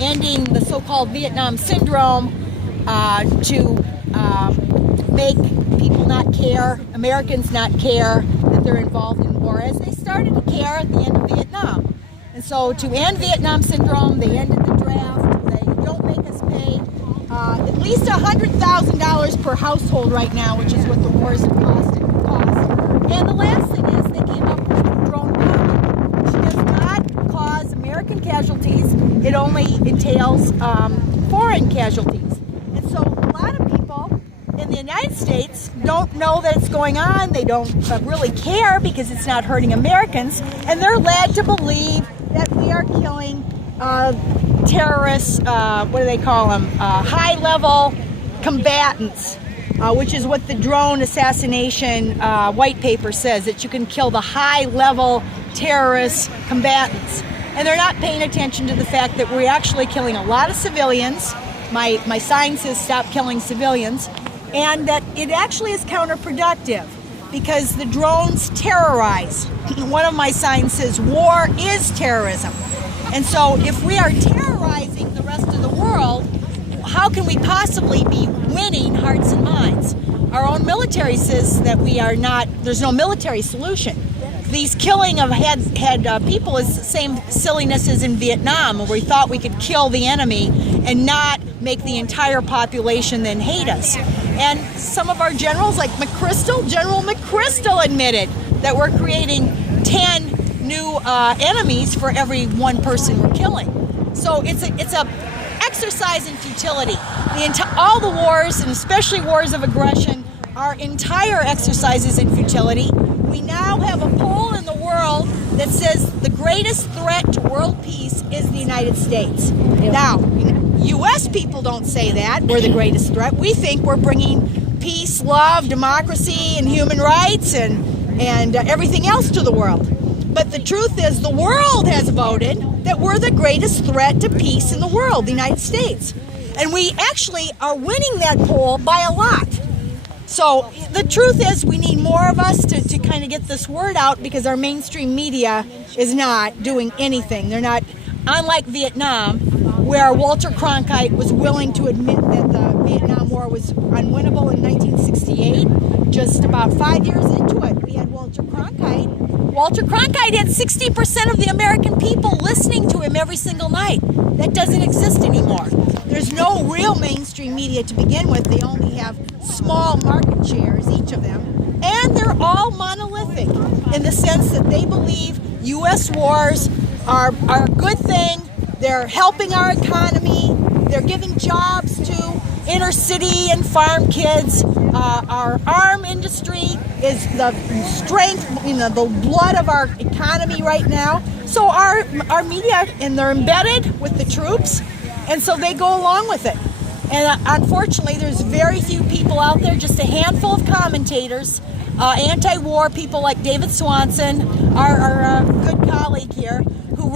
Ending the so-called Vietnam syndrome to make people not care, Americans not care that they're involved in war, as they started to care at the end of Vietnam. And so to end Vietnam syndrome, they ended the draft. They don't make us pay at least $100,000 per household right now, which is what the wars have cost. And the last thing is they came up with drone bombing, which does not cause American casualties. It only entails foreign casualties. And so a lot of people in the United States don't know that it's going on. They don't really care because it's not hurting Americans. And they're led to believe that we are killing terrorists, what do they call them, high-level combatants, which is what the drone assassination white paper says, that you can kill the high-level terrorist combatants. And they're not paying attention to the fact that we're actually killing a lot of civilians. My sign says stop killing civilians, and that it actually is counterproductive because the drones terrorize. One of my signs says war is terrorism. And so if we are terrorizing the rest of the world, how can we possibly be winning hearts and minds? Our own military says that we are not, there's no military solution. These killing of people is the same silliness as in Vietnam, where we thought we could kill the enemy and not make the entire population then hate us. And some of our generals, like General McChrystal admitted that we're creating 10 new enemies for every one person we're killing. So it's a exercise in futility. All the wars, and especially wars of aggression, are entire exercises in futility. We now have a poll in the world that says the greatest threat to world peace is the United States. Yep. Now, U.S. people don't say that we're the greatest threat. We think we're bringing peace, love, democracy, and human rights and everything else to the world. But the truth is the world has voted that we're the greatest threat to peace in the world, the United States. And we actually are winning that poll by a lot. So the truth is we need more of us to kind of get this word out, because our mainstream media is not doing anything. They're not, unlike Vietnam, where Walter Cronkite was willing to admit that the Vietnam War was unwinnable in 1968. Just about 5 years into it, we had Walter Cronkite. Walter Cronkite had 60% of the American people listening to him every single night. That doesn't exist anymore. There's no real mainstream media to begin with. They only have small market shares, each of them. And they're all monolithic in the sense that they believe U.S. wars are a good thing. They're helping our economy. They're giving jobs to inner city and farm kids. Our arm industry is the strength, the blood of our economy right now. So our media, and they're embedded with the troops, and so they go along with it. And unfortunately, there's very few people out there, just a handful of commentators, anti-war people like David Swanson, our good colleague here,